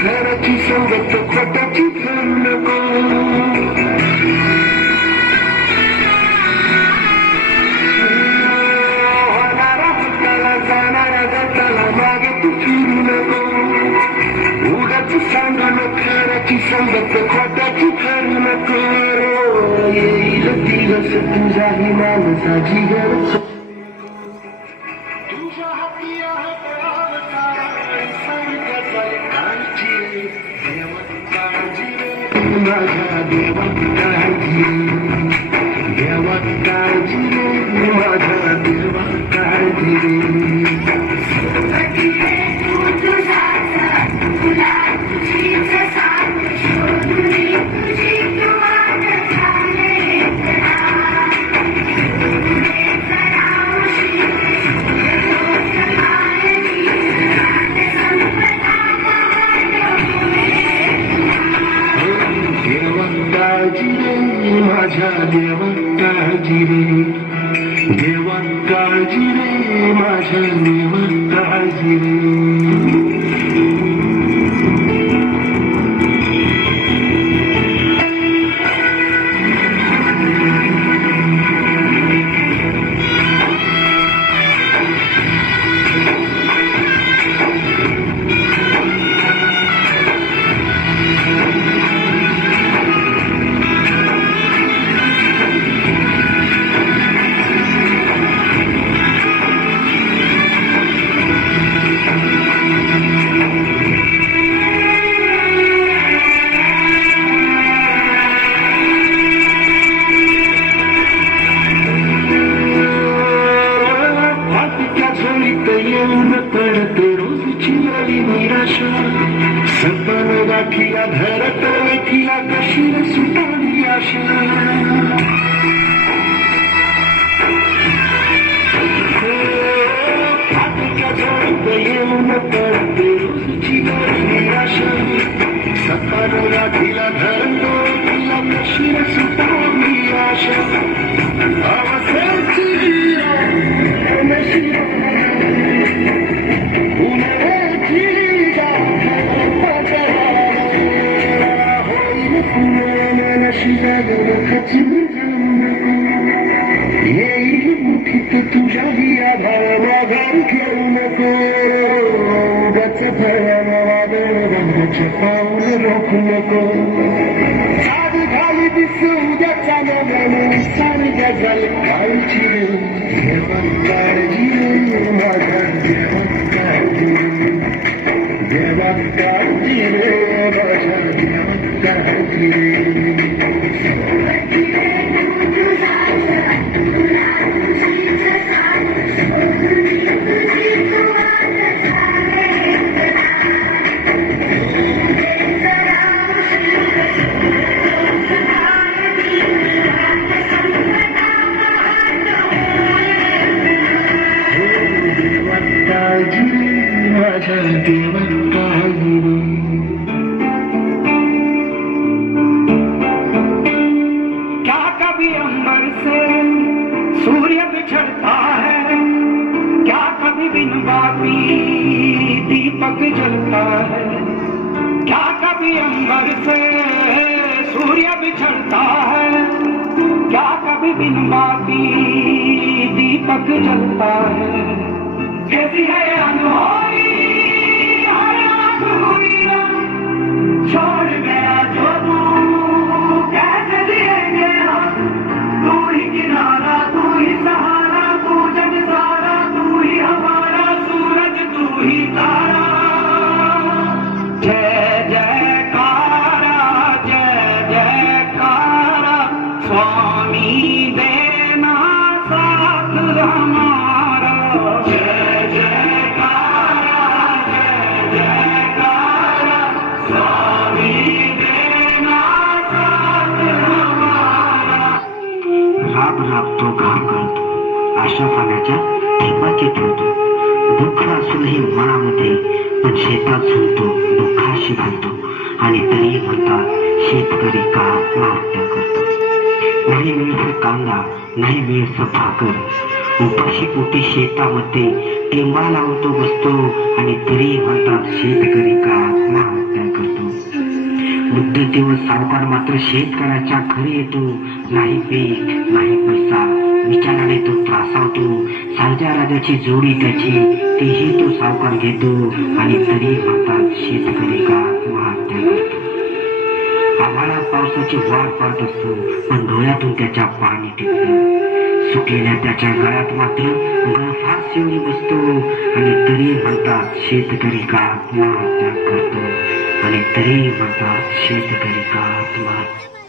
खराची संगत खोटाची फिरू नको होणारा हुताला जाणारा जाताला मागे तू फिरू नको उगाच सांगू खराची संगत खोटाची फिरू नको येईल दिवस तुझाही माणसाची गरज तुझ्या हाती आहे माझ्या देवा काळजी देवा काळजी माझ्या देवा काळजी माझ्या देवा काळजी रे देवा काळजी रे माझ्या देवा काळजी रे सपन गाठीला धरत वेठीला कशी सुटावी आशा फाटक्या झोळीत येऊन पडते रोजची निराशा सपन गाठीला धरत वेठीला कशी सुटावी आशा अवसेची येईल मुठीत तुझ्याही आधार माघार घेऊ नको उगाच फळ्याला वादळ रंगाचे पाऊल रोखू नको साध घाली दिस उद्याचा नव्याने सारख्या झाले काळजी देवा काळजी माझ्या देवा काळजी देवा काळजी रे माझ्या देवा काळजी रे क्या कभी अंबर से सूर्य बिछड़ता है क्या कभी बिन बाती दीपक जलता है क्या कभी अंबर से सूर्य बिछड़ता है क्या कभी बिन बाती दीपक जलता है कैसी है अनहोनी छोड़ गया जो तू कैसे जिएंगे हम तू ही किनारा तू ही सहारा तू जग सारा तू ही हमारा सूरज तू ही तारा जय जयकारा स्वामी देना साथ हमारा जय जयकारा जय जयकारा स्वामी देना साथ हमारा राब राबतो घाम घालतो आशा पाण्याच्या थेंबाची ठेवतो दुःख असूनही मनामध्ये पण शेतात झुलतो दुःखाशी घालतो आणि तरी म्हणतात शेतकरी का आत्महत्या करतो नाही मिळत कांदा नाही मिळत भाकर उपाशी पोटी शेतामध्ये टेंबा लावतो बसतो आणि तरी म्हणतात शेतकरी का आत्महत्या करतो मुद्दतीवर सावकार मात्र शेतकऱ्याच्या घरी येतो नाही पीक नाही पैसा विचाराने तो त्रासावतो सावजा राजाची जोडी त्याची तीही तो सावकार घेतो आणि तरी म्हणतात शेतकरी का आत्महत्या करतो आभाळा पावसाची वाट पाहत असतो पण डोळ्यातून त्याच्या पाणी टिपतं सुटलेल्या त्याच्या गळ्यात मात्र गळफास येऊन बसतो आणि तरी म्हणतात शेतकरी का आत्महत्या करतो आणि तरी म्हणतात शेतकरी का आत्महत्या